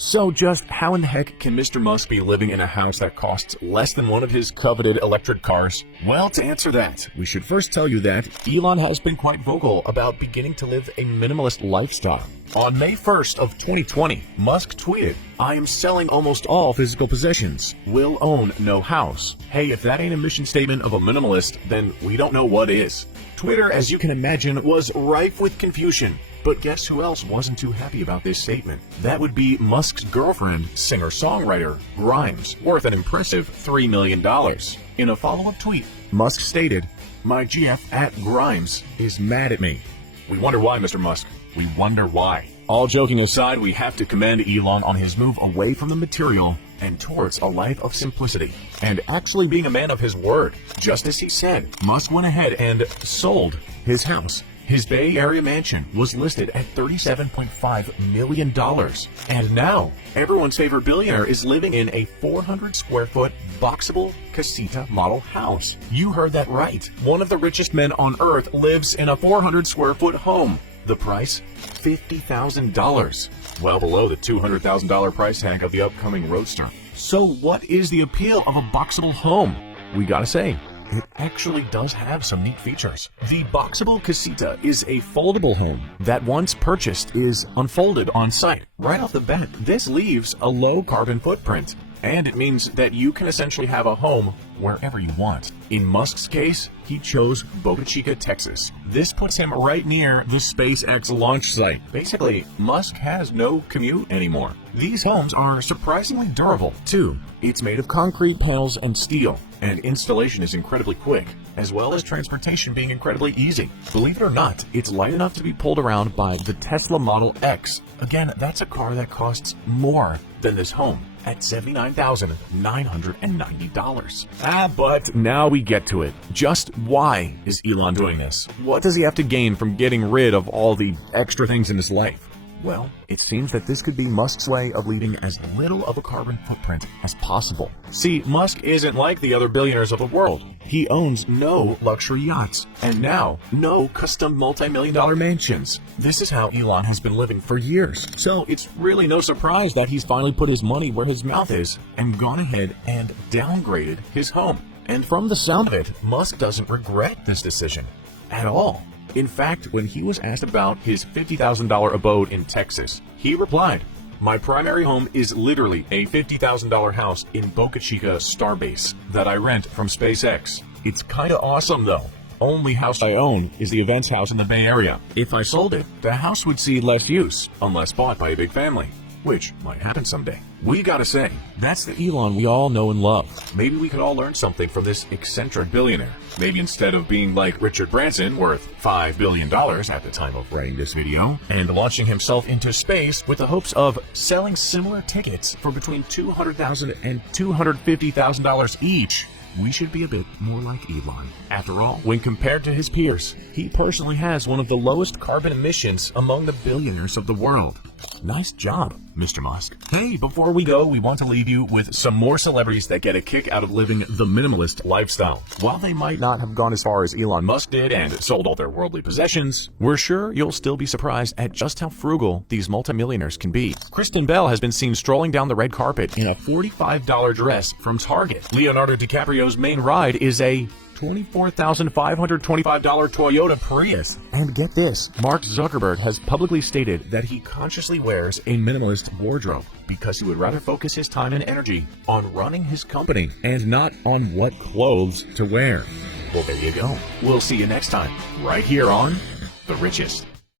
So just how in the heck can Mr. Musk be living in a house that costs less than one of his coveted electric cars? Well, to answer that, we should first tell you that Elon has been quite vocal about beginning to live a minimalist lifestyle. On May 1st of 2020, Musk tweeted, "I am selling almost all physical possessions. Will own no house." Hey, if that ain't a mission statement of a minimalist, then we don't know what is. Twitter, as you can imagine, was rife with confusion. But guess who else wasn't too happy about this statement? That would be Musk's girlfriend, singer-songwriter Grimes, worth an impressive $3 million. In a follow-up tweet, Musk stated, "My GF at Grimes is mad at me." We wonder why, Mr. Musk. We wonder why. All joking aside, we have to commend Elon on his move away from the material and towards a life of simplicity, and actually being a man of his word. Just as he said, Musk went ahead and sold his house. His Bay Area mansion was listed at $37.5 million. And now, everyone's favorite billionaire is living in a 400 square foot boxable casita model house. You heard that right. One of the richest men on earth lives in a 400 square foot home. The price? $50,000. Well below the $200,000 price tag of the upcoming Roadster. So what is the appeal of a boxable home? We gotta say, it actually does have some neat features. The boxable casita is a foldable home that once purchased is unfolded on site. Right off the bat, this leaves a low carbon footprint. And it means that you can essentially have a home wherever you want. In Musk's case, he chose Boca Chica, Texas. This puts him right near the SpaceX launch site. Basically, Musk has no commute anymore. These homes are surprisingly durable, too. It's made of concrete panels and steel, and installation is incredibly quick, as well as transportation being incredibly easy. Believe it or not, it's light enough to be pulled around by the Tesla Model X. Again, that's a car that costs more than this home, at $79,990. But now we get to it. Just why is Elon doing this? What does he have to gain from getting rid of all the extra things in his life? Well, it seems that this could be Musk's way of leaving as little of a carbon footprint as possible. See, Musk isn't like the other billionaires of the world. He owns no luxury yachts, and now no custom multi-million-dollar mansions. This is how Elon has been living for years. So it's really no surprise that he's finally put his money where his mouth is and gone ahead and downgraded his home. And from the sound of it, Musk doesn't regret this decision at all. In fact, when he was asked about his $50,000 abode in Texas, he replied, "My primary home is literally a $50,000 house in Boca Chica Starbase that I rent from SpaceX. It's kinda awesome though. Only house I own is the events house in the Bay Area. If I sold it, the house would see less use, unless bought by a big family, which might happen someday." We gotta say, that's the Elon we all know and love. Maybe we could all learn something from this eccentric billionaire. Maybe instead of being like Richard Branson, worth $5 billion at the time of writing this video, and launching himself into space with the hopes of selling similar tickets for between $200,000 and $250,000 each, we should be a bit more like Elon. After all, when compared to his peers, he personally has one of the lowest carbon emissions among the billionaires of the world. Nice job, Mr. Musk. Hey, before we go, we want to leave you with some more celebrities that get a kick out of living the minimalist lifestyle. While they might not have gone as far as Elon Musk did and sold all their worldly possessions, we're sure you'll still be surprised at just how frugal these multimillionaires can be. Kristen Bell has been seen strolling down the red carpet in a $45 dress from Target. Leonardo DiCaprio's main ride is a $24,525 Toyota Prius. And get this, Mark Zuckerberg has publicly stated that he consciously wears a minimalist wardrobe because he would rather focus his time and energy on running his company and not on what clothes to wear. Well, there you go. We'll see you next time, right here on The Richest.